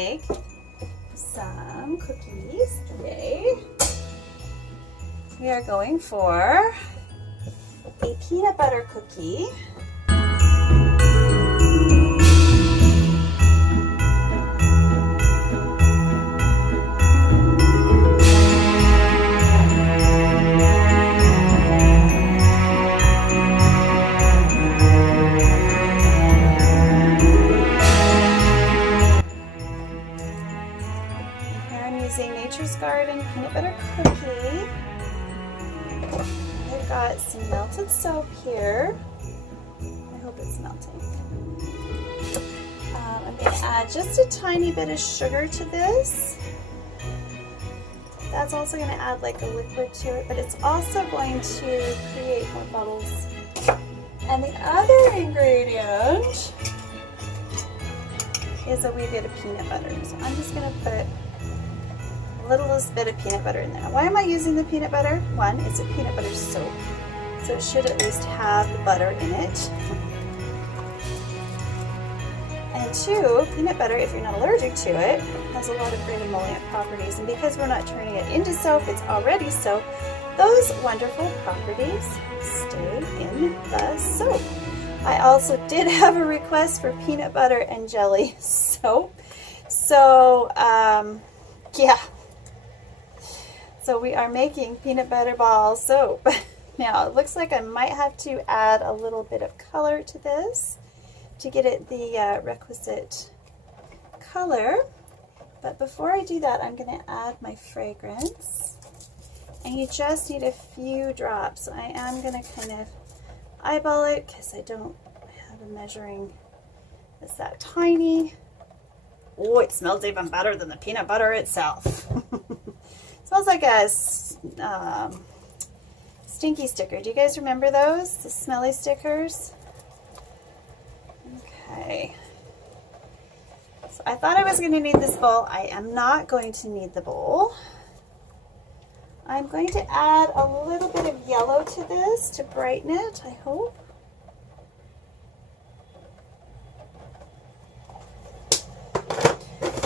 make some cookies today. We are going for a peanut butter cookie. Nature's Garden peanut butter cookie. I've got some melted soap here. I hope it's melting. I'm going to add just a tiny bit of sugar to this. That's also going to add like a liquid to it, but it's also going to create more bubbles. And the other ingredient is a wee bit of peanut butter. So I'm just going to put littlest bit of peanut butter in there. Why am I using the peanut butter? One, it's a peanut butter soap, so it should at least have the butter in it. And two, peanut butter, if you're not allergic to it, has a lot of great emollient properties, and because we're not turning it into soap, it's already soap, those wonderful properties stay in the soap. I also did have a request for peanut butter and jelly soap, so yeah. So we are making peanut butter ball soap. Now it looks like I might have to add a little bit of color to this to get it the requisite color. But before I do that, I'm going to add my fragrance. And you just need a few drops. I am going to kind of eyeball it because I don't have a measuring that's that tiny. Oh, it smells even better than the peanut butter itself. Smells like a stinky sticker. Do you guys remember those? The smelly stickers? Okay. So I thought I was going to need this bowl. I am not going to need the bowl. I'm going to add a little bit of yellow to this to brighten it, I hope.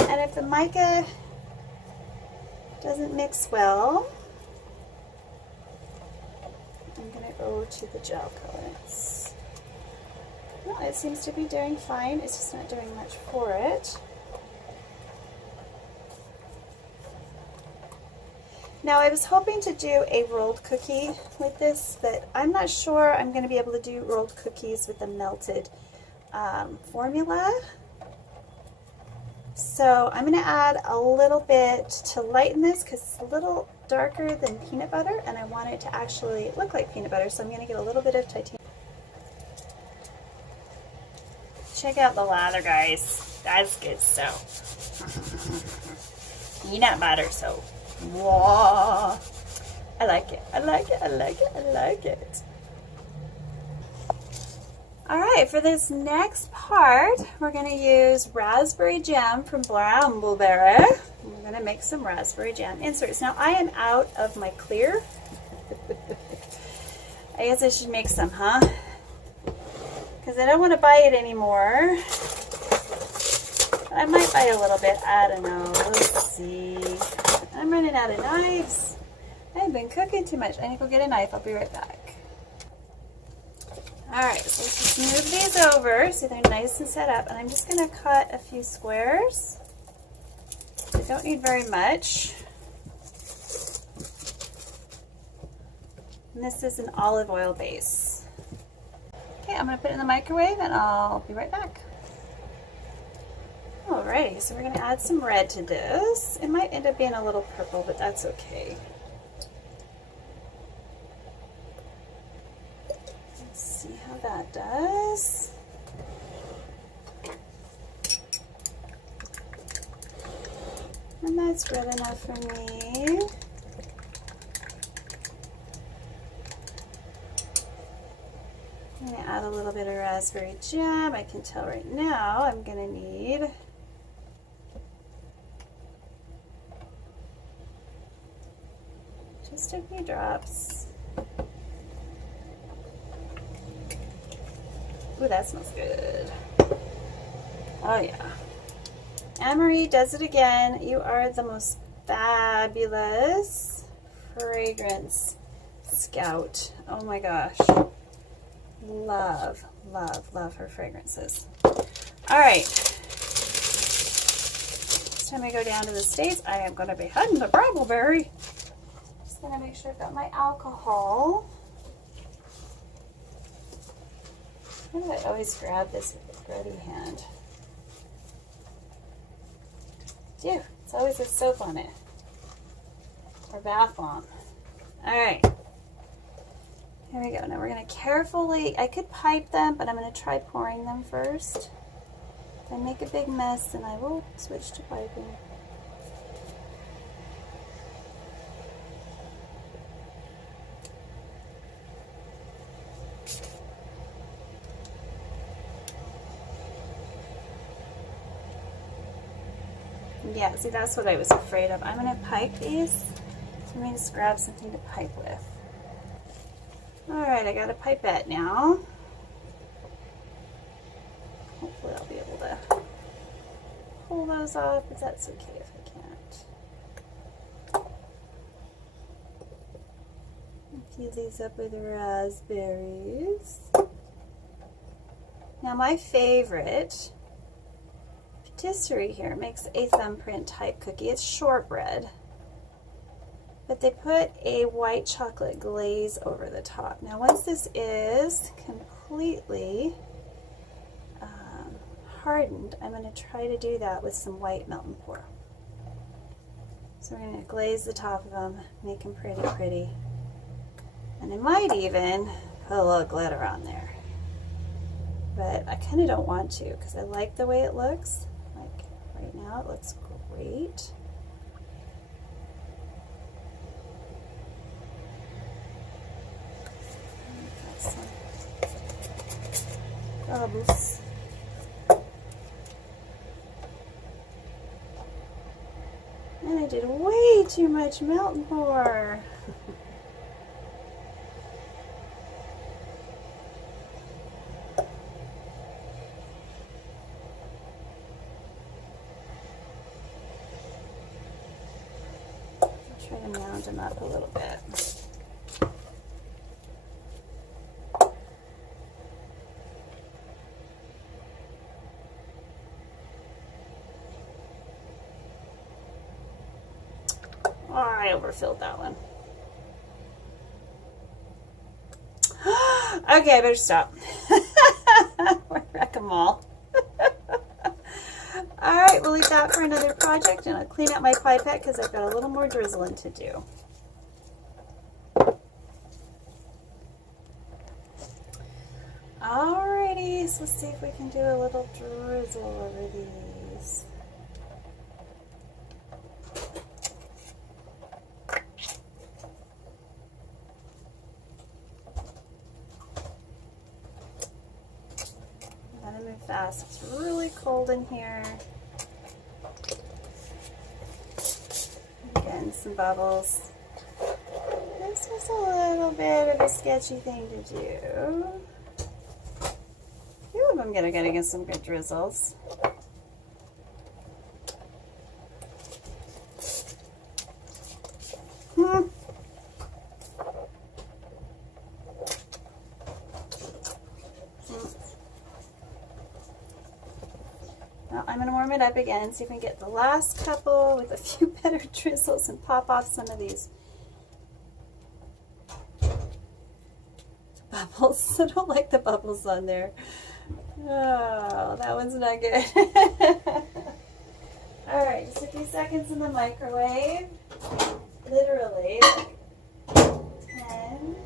And if the mica doesn't mix well, I'm going to go to the gel colorants. Well, it seems to be doing fine. It's just not doing much for it. Now, I was hoping to do a rolled cookie with this, but I'm not sure I'm going to be able to do rolled cookies with a melted formula. So I'm going to add a little bit to lighten this because it's a little darker than peanut butter and I want it to actually look like peanut butter. So I'm going to get a little bit of titanium. Check out the lather, guys. That's good soap. Peanut butter soap. Whoa. I like it. I like it. I like it. I like it. Alright, for this next part, we're going to use raspberry jam from Brambleberry. We're going to make some raspberry jam inserts. Now, I am out of my clear. I guess I should make some, huh? Because I don't want to buy it anymore. I might buy a little bit. I don't know. Let's see. I'm running out of knives. I've been cooking too much. I need to go get a knife. I'll be right back. Alright, so let's just move these over so they're nice and set up. And I'm just going to cut a few squares. I don't need very much. And this is an olive oil base. Okay, I'm going to put it in the microwave and I'll be right back. Alrighty, so we're going to add some red to this. It might end up being a little purple, but that's okay. See how that does. And that's good enough for me. I'm going to add a little bit of raspberry jam. I can tell right now I'm going to need just a few drops. Ooh, that smells good. Oh yeah. Anne-Marie does it again. You are the most fabulous fragrance scout. Oh my gosh. Love, love, love her fragrances. All right. Next time I go down to the States, I am going to be heading to Brambleberry. Just going to make sure I've got my alcohol. Why do I always grab this with a ready hand? Dude, it's always a soap on it. Or bath bomb. All right. Here we go. Now we're going to carefully, I could pipe them, but I'm going to try pouring them first. If I make a big mess, then I will switch to piping. Yeah, see, that's what I was afraid of. I'm going to pipe these. So let me just grab something to pipe with. Alright, I got a pipette now. Hopefully I'll be able to pull those off, but that's okay if I can't. Fill these up with raspberries. Now my favorite patisserie here makes a thumbprint type cookie. It's shortbread, but they put a white chocolate glaze over the top. Now once this is completely hardened, I'm going to try to do that with some white melt and pour. So we're going to glaze the top of them, make them pretty pretty, and I might even put a little glitter on there, but I kind of don't want to because I like the way it looks. Like right now it looks great. Bubbles. And I did way too much melt and pour. I'll try to mound them up a little bit. Oh, I overfilled that one. Okay, I better stop. Wreck them all. Alright, we'll leave that for another project, and I'll clean up my pipette because I've got a little more drizzling to do. Alrighty, so let's see if we can do a little drizzle over these. Fast. It's really cold in here. Again, some bubbles. This was a little bit of a sketchy thing to do. Few of them gonna get some good drizzles. I'm going to warm it up again and see if we can get the last couple with a few better drizzles and pop off some of these bubbles. I don't like the bubbles on there. Oh, that one's not good. Alright, just a few seconds in the microwave. Literally, like 10.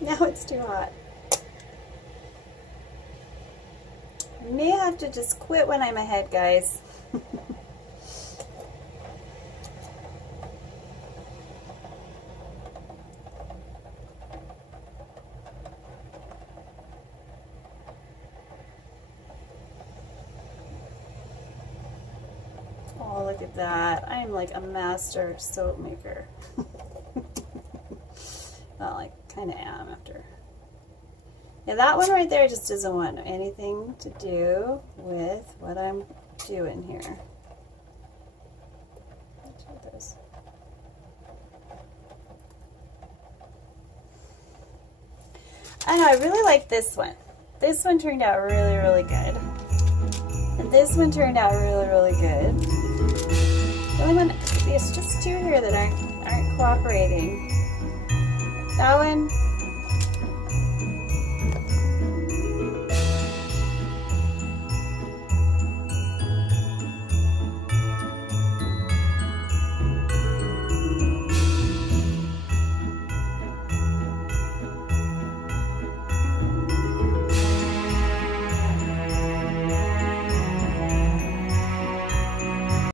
Now it's too hot. I may have to just quit when I'm ahead, guys. look at that. I'm like a master soap maker. Well, I kind of am after. Yeah, that one right there just doesn't want anything to do with what I'm doing here. Let's try this. I know, I really like this one. This one turned out really, really good. And this one turned out really, really good. The only one, there's just two here that aren't cooperating. That one